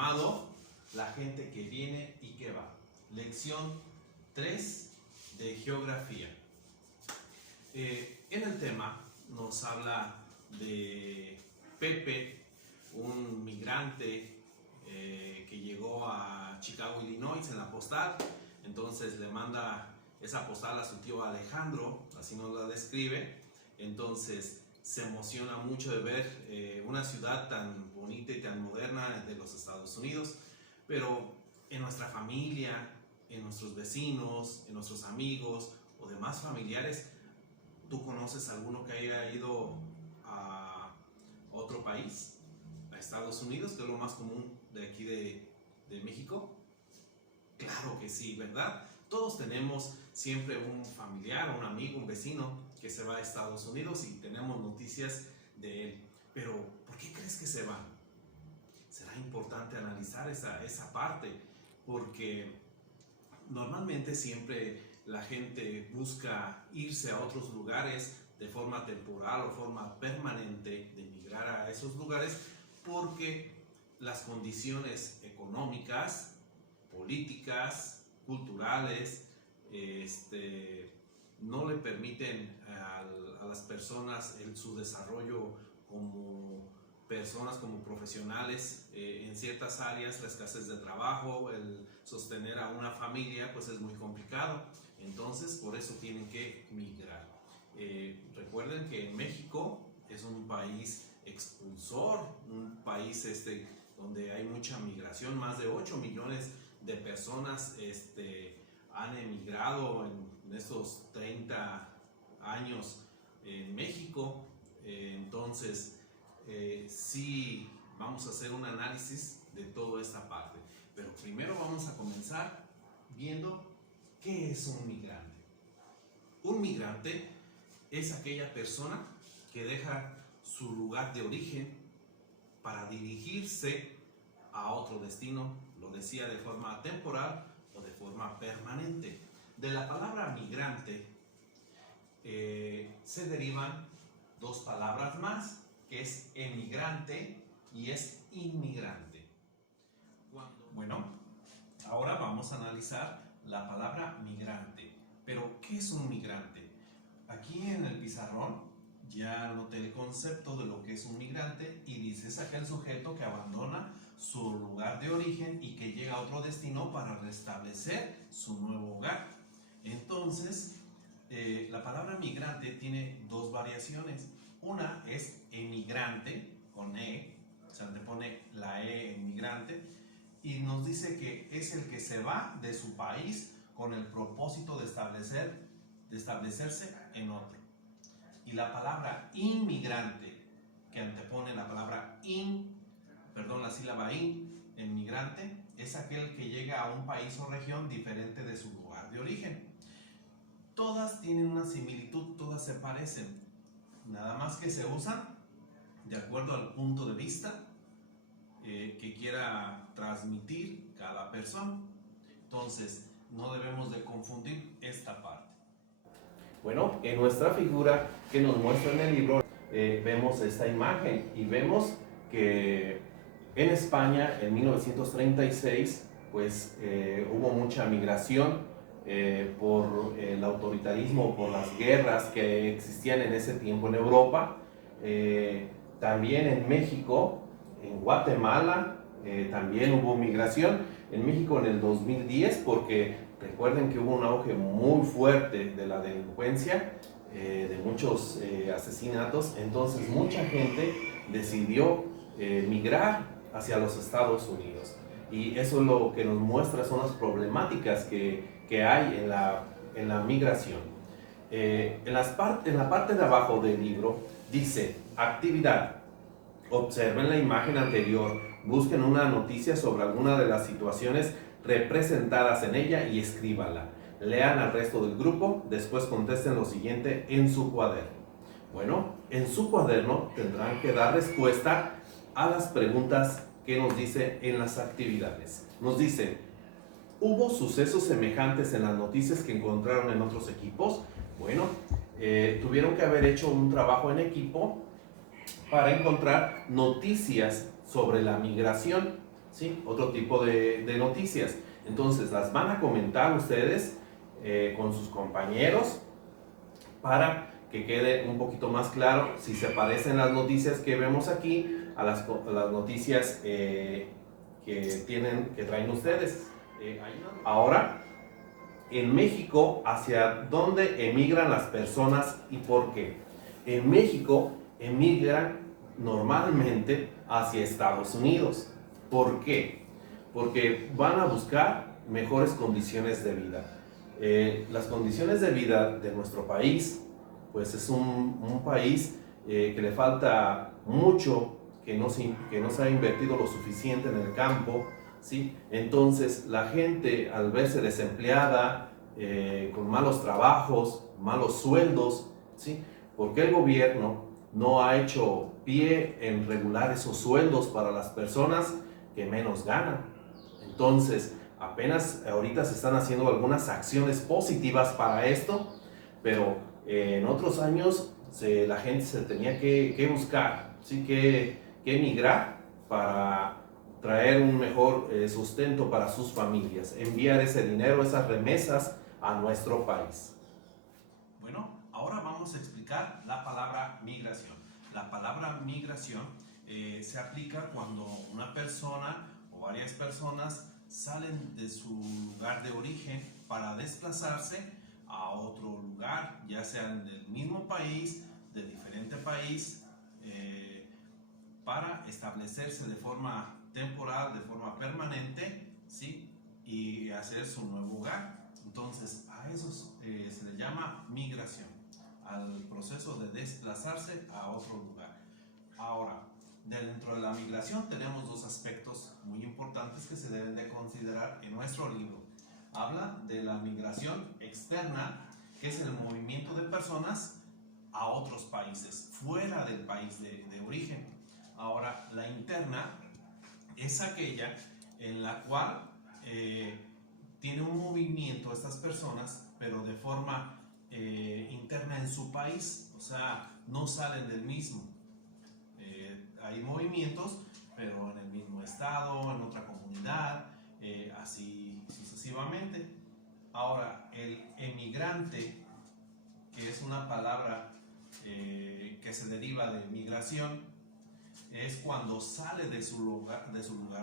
llamado La gente que viene y que va. Lección 3 de geografía. En el tema nos habla de Pepe, un migrante que llegó a Chicago, Illinois, en la postal. Entonces le manda esa postal a su tío Alejandro, así nos la describe. Entonces se emociona mucho de ver una ciudad tan bonita y tan moderna de los Estados Unidos, pero en nuestra familia, en nuestros vecinos, en nuestros amigos o demás familiares, ¿tú conoces alguno que haya ido a otro país, a Estados Unidos, que es lo más común de aquí de México? Claro que sí, ¿verdad? Todos tenemos siempre un familiar, un amigo, un vecino que se va a Estados Unidos y tenemos noticias de él. Pero, ¿por qué crees que se va? Será importante analizar esa parte, porque normalmente siempre la gente busca irse a otros lugares de forma temporal o forma permanente, de emigrar a esos lugares, porque las condiciones económicas, políticas, culturales, no le permiten a las personas su desarrollo como personas, como profesionales en ciertas áreas. La escasez de trabajo, el sostener a una familia, pues es muy complicado. Entonces, por eso tienen que migrar. Recuerden que México es un país expulsor, un país donde hay mucha migración. Más de 8 millones de personas han emigrado en estos 30 años en México. Entonces, sí, vamos a hacer un análisis de toda esta parte. Pero primero vamos a comenzar viendo qué es un migrante. Un migrante es aquella persona que deja su lugar de origen para dirigirse a otro destino, lo decía, de forma temporal o de forma permanente. De la palabra migrante se derivan dos palabras más, que es emigrante y es inmigrante. Bueno, ahora vamos a analizar la palabra migrante. Pero, ¿qué es un migrante? Aquí en el pizarrón ya noté el concepto de lo que es un migrante y dice: es aquel sujeto que abandona su lugar de origen y que llega a otro destino para restablecer su nuevo hogar. Entonces, la palabra migrante tiene dos variaciones. Una es emigrante, con E, se antepone la E en migrante, y nos dice que es el que se va de su país con el propósito de establecerse en otro. Y la palabra inmigrante, que antepone la palabra la sílaba en migrante, es aquel que llega a un país o región diferente de su lugar de origen. Todas tienen una similitud, todas se parecen, nada más que se usan de acuerdo al punto de vista que quiera transmitir cada persona. Entonces, no debemos de confundir esta parte. Bueno, en nuestra figura que nos muestra en el libro, vemos esta imagen y vemos que en España en 1936 pues hubo mucha migración por el autoritarismo, por las guerras que existían en ese tiempo en Europa. También en México, en Guatemala, también hubo migración. En México en el 2010, porque recuerden que hubo un auge muy fuerte de la delincuencia, de muchos asesinatos. Entonces mucha gente decidió migrar hacia los Estados Unidos. Y eso es lo que nos muestra, son las problemáticas que hay en la migración. En la parte de abajo del libro dice: actividad. Observen la imagen anterior, busquen una noticia sobre alguna de las situaciones representadas en ella y escríbala. Lean al resto del grupo, después contesten lo siguiente en su cuaderno. Bueno, en su cuaderno tendrán que dar respuesta a las preguntas que nos dice en las actividades. Nos dice: ¿hubo sucesos semejantes en las noticias que encontraron en otros equipos? Bueno, tuvieron que haber hecho un trabajo en equipo para encontrar noticias sobre la migración. ¿sí? Otro tipo de noticias. Entonces las van a comentar ustedes con sus compañeros para que quede un poquito más claro si se parecen las noticias que vemos aquí a las noticias que traen ustedes. Ahora, en México, ¿hacia dónde emigran las personas y por qué? En México emigran normalmente hacia Estados Unidos. ¿Por qué? Porque van a buscar mejores condiciones de vida. Las condiciones de vida de nuestro país, pues es un país que le falta mucho, que no se ha invertido lo suficiente en el campo, ¿sí? Entonces la gente, al verse desempleada, con malos trabajos, malos sueldos, ¿sí? Porque el gobierno no ha hecho pie en regular esos sueldos para las personas que menos ganan. Entonces, apenas ahorita se están haciendo algunas acciones positivas para esto, pero en otros años la gente se tenía que buscar, ¿sí? que emigrar para traer un mejor sustento para sus familias, enviar ese dinero, esas remesas a nuestro país. Bueno, ahora vamos a explicar la palabra migración. La palabra migración se aplica cuando una persona o varias personas salen de su lugar de origen para desplazarse a otro lugar, ya sean del mismo país, de diferente país, para establecerse de forma temporal, de forma permanente, ¿sí? Y hacer su nuevo hogar. Entonces, a eso se le llama migración, al proceso de desplazarse a otro lugar. Ahora, dentro de la migración tenemos dos aspectos muy importantes que se deben de considerar en nuestro libro. Habla de la migración externa, que es el movimiento de personas a otros países, fuera del país de origen. Ahora, la interna es aquella en la cual tiene un movimiento estas personas, pero de forma interna en su país, o sea, no salen del mismo. Hay movimientos, pero en el mismo estado, en otra comunidad, así sucesivamente. Ahora, el emigrante, que es una palabra que se deriva de migración, es cuando sale de su lugar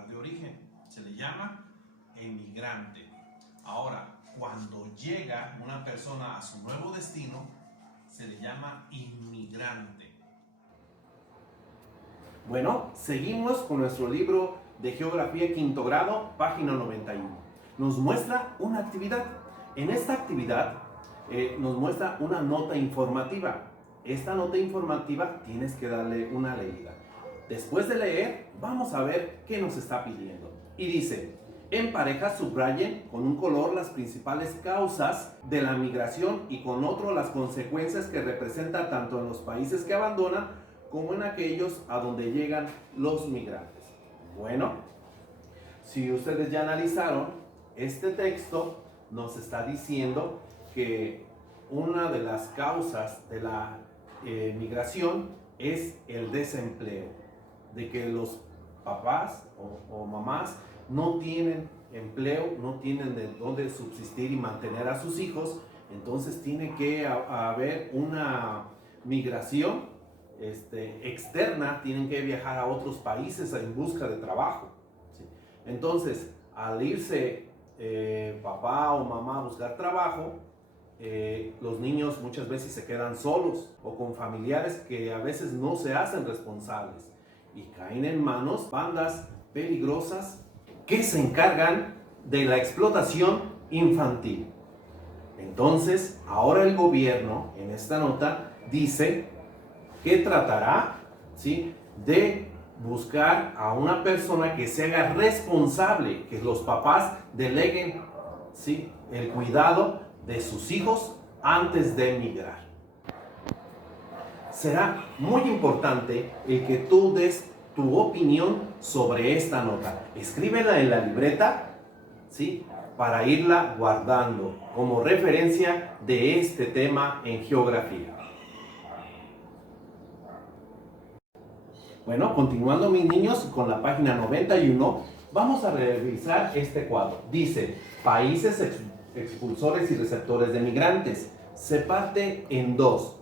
de origen. Se le llama emigrante. Ahora, cuando llega una persona a su nuevo destino, se le llama inmigrante. Bueno, seguimos con nuestro libro de Geografía quinto grado, página 91. Nos muestra una actividad. En esta actividad nos muestra una nota informativa. Esta nota informativa tienes que darle una leída. Después de leer, vamos a ver qué nos está pidiendo. Y dice: en parejas subrayen con un color las principales causas de la migración y con otro las consecuencias que representa tanto en los países que abandonan como en aquellos a donde llegan los migrantes. Bueno, si ustedes ya analizaron, este texto nos está diciendo que una de las causas de la migración es el desempleo, de que los papás o mamás no tienen empleo, no tienen de dónde subsistir y mantener a sus hijos. Entonces tiene que haber una migración externa, tienen que viajar a otros países en busca de trabajo, ¿sí? Entonces, al irse papá o mamá a buscar trabajo, los niños muchas veces se quedan solos o con familiares que a veces no se hacen responsables y caen en manos bandas peligrosas que se encargan de la explotación infantil. Entonces, ahora el gobierno en esta nota dice que tratará, ¿sí?, de buscar a una persona que se haga responsable, que los papás deleguen, ¿sí?, el cuidado de sus hijos antes de emigrar. Será muy importante el que tú des tu opinión sobre esta nota. Escríbela en la libreta, ¿sí?, para irla guardando como referencia de este tema en geografía. Bueno, continuando mis niños con la página 91, Vamos a revisar este cuadro. Dice, países expulsores y receptores de migrantes. Se parte en dos,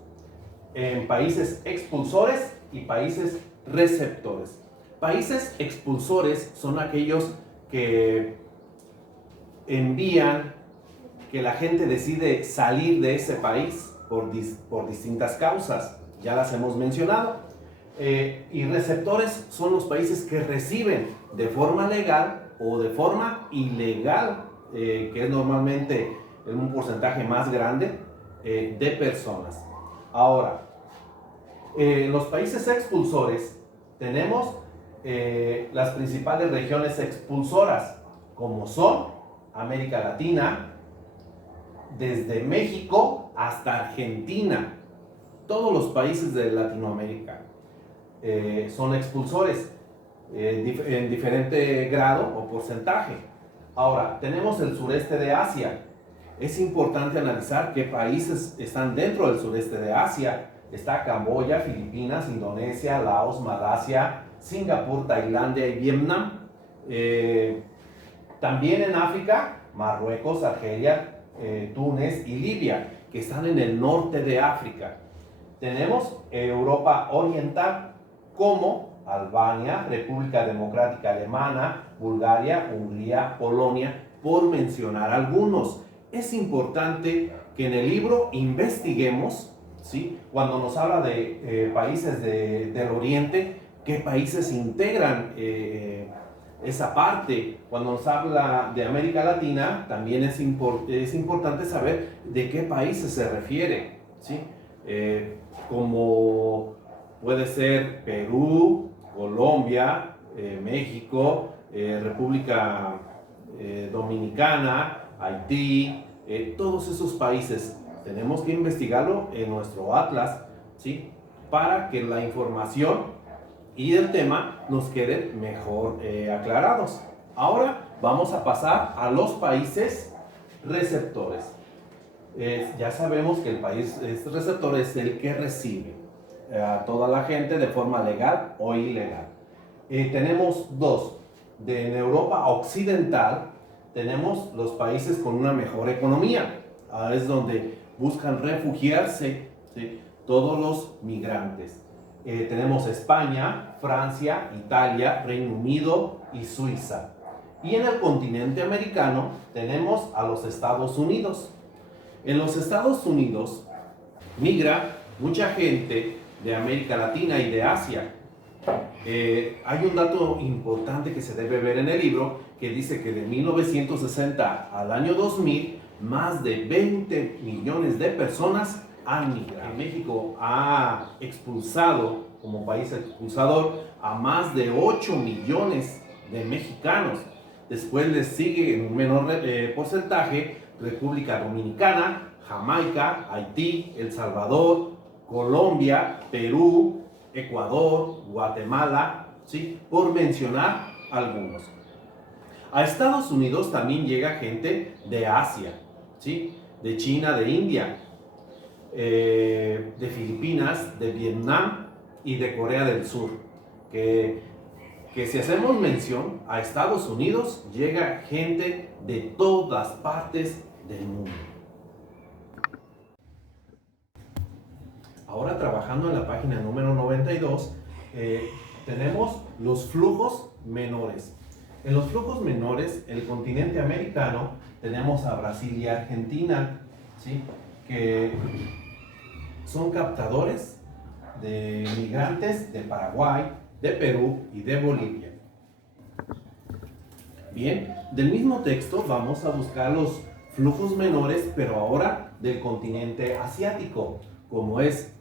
en países expulsores y países receptores. Países expulsores son aquellos que envían, que la gente decide salir de ese país por distintas causas, ya las hemos mencionado. Y receptores son los países que reciben de forma legal o de forma ilegal, que es normalmente un porcentaje más grande de personas. Ahora, los países expulsores tenemos las principales regiones expulsoras, como son América Latina, desde México hasta Argentina. Todos los países de Latinoamérica son expulsores en diferente grado o porcentaje. Ahora, tenemos el sureste de Asia. Es importante analizar qué países están dentro del sureste de Asia. Está Camboya, Filipinas, Indonesia, Laos, Malasia, Singapur, Tailandia y Vietnam. También en África, Marruecos, Argelia, Túnez y Libia, que están en el norte de África. Tenemos Europa Oriental, como Albania, República Democrática Alemana, Bulgaria, Hungría, Polonia, por mencionar algunos. Es importante que en el libro investiguemos, ¿sí?, cuando nos habla de países del Oriente, qué países integran esa parte. Cuando nos habla de América Latina, también es importante saber de qué países se refiere, ¿sí? Como puede ser Perú, Colombia, México, República Dominicana, Haití, todos esos países. Tenemos que investigarlo en nuestro atlas, ¿sí?, para que la información y el tema nos queden mejor aclarados. Ahora vamos a pasar a los países receptores. Ya sabemos que el país receptor es el que recibe a toda la gente de forma legal o ilegal. Tenemos dos. En Europa Occidental tenemos los países con una mejor economía. Es donde buscan refugiarse, ¿sí?, todos los migrantes. Tenemos España, Francia, Italia, Reino Unido y Suiza. Y en el continente americano tenemos a los Estados Unidos. En los Estados Unidos migra mucha gente de América Latina y de Asia. Hay un dato importante que se debe ver en el libro, que dice que de 1960 al año 2000, más de 20 millones de personas han migrado. México ha expulsado, como país expulsador, a más de 8 millones de mexicanos. Después les sigue en un menor porcentaje República Dominicana, Jamaica, Haití, El Salvador, Colombia, Perú, Ecuador, Guatemala, ¿sí?, por mencionar algunos. A Estados Unidos también llega gente de Asia, ¿sí?, de China, de India, de Filipinas, de Vietnam y de Corea del Sur. Que si hacemos mención, a Estados Unidos llega gente de todas partes del mundo. Ahora, trabajando en la página número 92, tenemos los flujos menores. En los flujos menores, el continente americano, tenemos a Brasil y Argentina, ¿sí?, que son captadores de migrantes de Paraguay, de Perú y de Bolivia. Bien, del mismo texto vamos a buscar los flujos menores, pero ahora del continente asiático, como es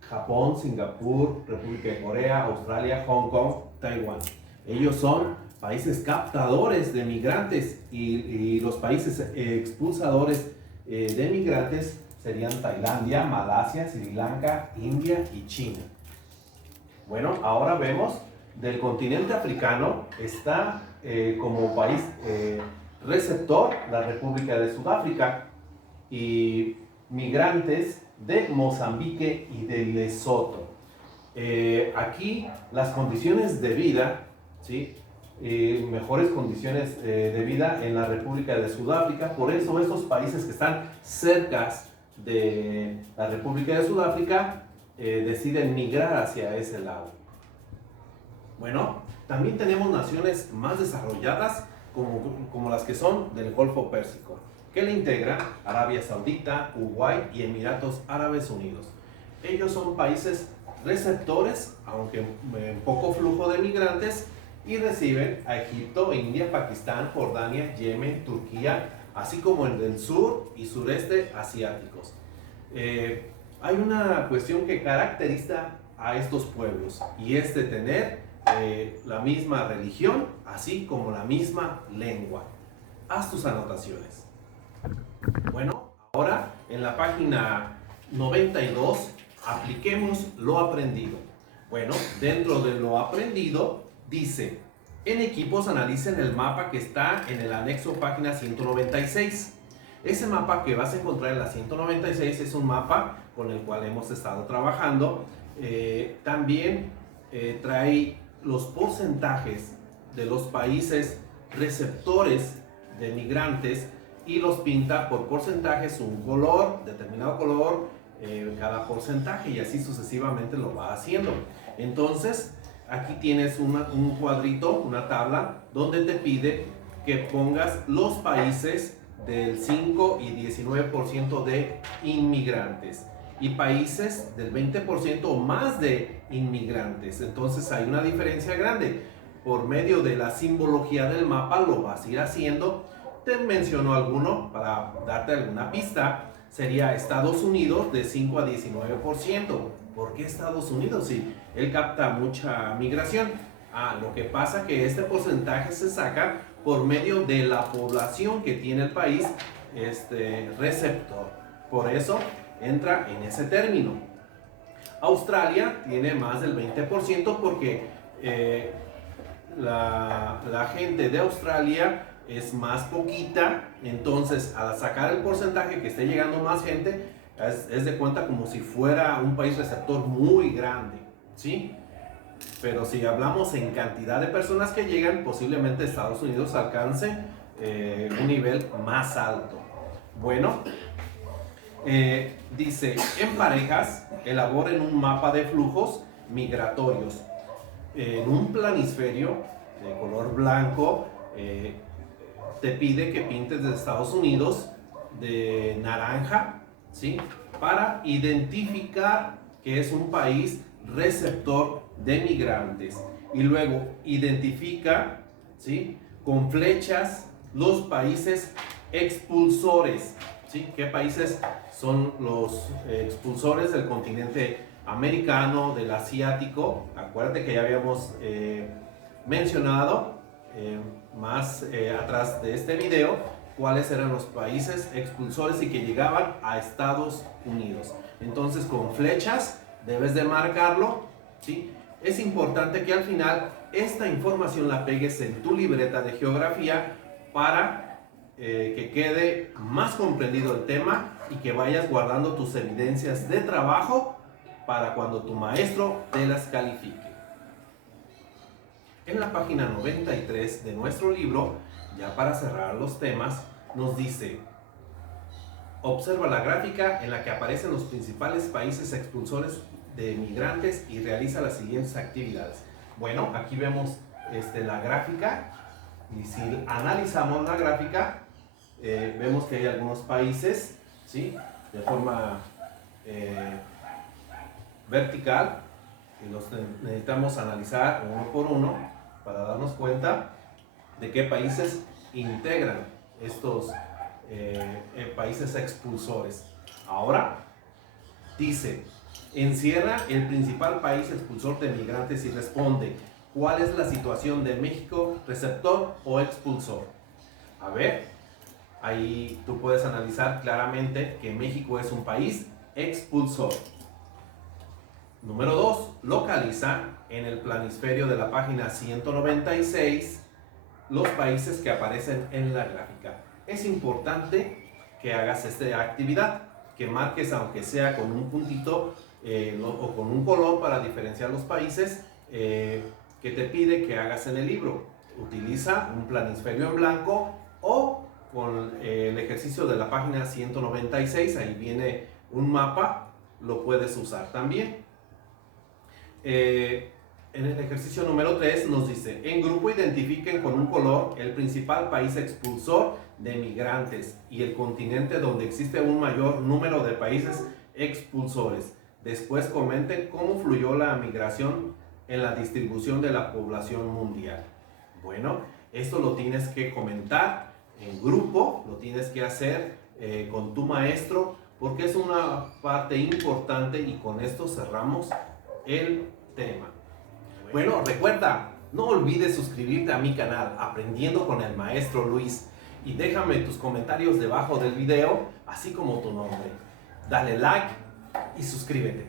Japón, Singapur, República de Corea, Australia, Hong Kong, Taiwán. Ellos son países captadores de migrantes y los países expulsadores de migrantes serían Tailandia, Malasia, Sri Lanka, India y China. Bueno, ahora vemos del continente africano está como país receptor la República de Sudáfrica y migrantes de Mozambique y de Lesoto. Aquí las condiciones de vida, ¿sí?, mejores condiciones de vida en la República de Sudáfrica. Por eso estos países que están cerca de la República de Sudáfrica deciden migrar hacia ese lado. Bueno, también tenemos naciones más desarrolladas como las que son del Golfo Pérsico, que le integran Arabia Saudita, Uruguay y Emiratos Árabes Unidos. Ellos son países receptores, aunque en poco flujo de migrantes, y reciben a Egipto, India, Pakistán, Jordania, Yemen, Turquía, así como el del sur y sureste asiáticos. Hay una cuestión que caracteriza a estos pueblos, y es de tener la misma religión, así como la misma lengua. Haz tus anotaciones. Bueno, ahora en la página 92 apliquemos lo aprendido. Bueno, dentro de lo aprendido dice: en equipos analicen el mapa que está en el anexo página 196. Ese mapa que vas a encontrar en la 196 es un mapa con el cual hemos estado trabajando. También trae los porcentajes de los países receptores de migrantes y los pinta por porcentajes, un color, determinado color, cada porcentaje, y así sucesivamente lo va haciendo. Entonces, aquí tienes un cuadrito, una tabla, donde te pide que pongas los países del 5 y 19% de inmigrantes y países del 20% o más de inmigrantes. Entonces hay una diferencia grande. Por medio de la simbología del mapa lo vas a ir haciendo. Te menciono alguno para darte alguna pista. Sería Estados Unidos de 5 a 19%. ¿Por qué Estados Unidos? Si él capta mucha migración. Lo que pasa que este porcentaje se saca por medio de la población que tiene el país receptor. Por eso entra en ese término. Australia tiene más del 20% porque la gente de Australia es más poquita. Entonces, al sacar el porcentaje que esté llegando más gente, es de cuenta como si fuera un país receptor muy grande, ¿sí? Pero si hablamos en cantidad de personas que llegan, posiblemente Estados Unidos alcance un nivel más alto. Bueno, dice: en parejas elaboren un mapa de flujos migratorios. En un planisferio de color blanco te pide que pintes de Estados Unidos de naranja, ¿sí? Para identificar que es un país receptor de migrantes, y luego identifica, ¿sí?, con flechas los países expulsores, ¿sí? ¿Qué países son los expulsores del continente americano, del asiático? Acuérdate que ya habíamos mencionado más atrás de este video cuáles eran los países expulsores y que llegaban a Estados Unidos. Entonces, con flechas debes de marcarlo, ¿sí? Es importante que al final esta información la pegues en tu libreta de geografía para que quede más comprendido el tema y que vayas guardando tus evidencias de trabajo para cuando tu maestro te las califique. En la página 93 de nuestro libro, ya para cerrar los temas, nos dice: observa la gráfica en la que aparecen los principales países expulsores de migrantes y realiza las siguientes actividades. Bueno, aquí vemos la gráfica, y si analizamos la gráfica, vemos que hay algunos países, ¿sí?, de forma vertical, y los necesitamos analizar uno por uno para darnos cuenta de qué países integran estos países expulsores. Ahora dice: encierra el principal país expulsor de migrantes y responde cuál es la situación de México, receptor o expulsor. A ver, ahí tú puedes analizar claramente que México es un país expulsor. Número 2, localiza en el planisferio de la página 196 los países que aparecen en la gráfica. Es importante que hagas esta actividad, que marques aunque sea con un puntito o con un color para diferenciar los países que te pide que hagas en el libro. Utiliza un planisferio en blanco o con el ejercicio de la página 196, ahí viene un mapa, lo puedes usar también. En el ejercicio número 3 nos dice, en grupo identifiquen con un color el principal país expulsor de migrantes y el continente donde existe un mayor número de países expulsores. Después comenten cómo fluyó la migración en la distribución de la población mundial. Bueno, esto lo tienes que comentar en grupo, lo tienes que hacer con tu maestro, porque es una parte importante y con esto cerramos el tema. Bueno, recuerda, no olvides suscribirte a mi canal Aprendiendo con el Maestro Luis y déjame tus comentarios debajo del video, así como tu nombre. Dale like y suscríbete.